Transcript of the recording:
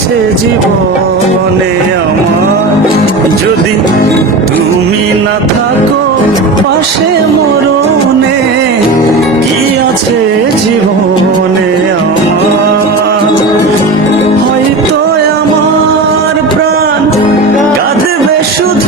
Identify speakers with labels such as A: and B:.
A: আছে জীবনে আমার। যদি তুমি না থাকো, পাশে মরনে কি আছে জীবনে আমার? হয়তো আমার প্রাণ কাঁদবে শুধু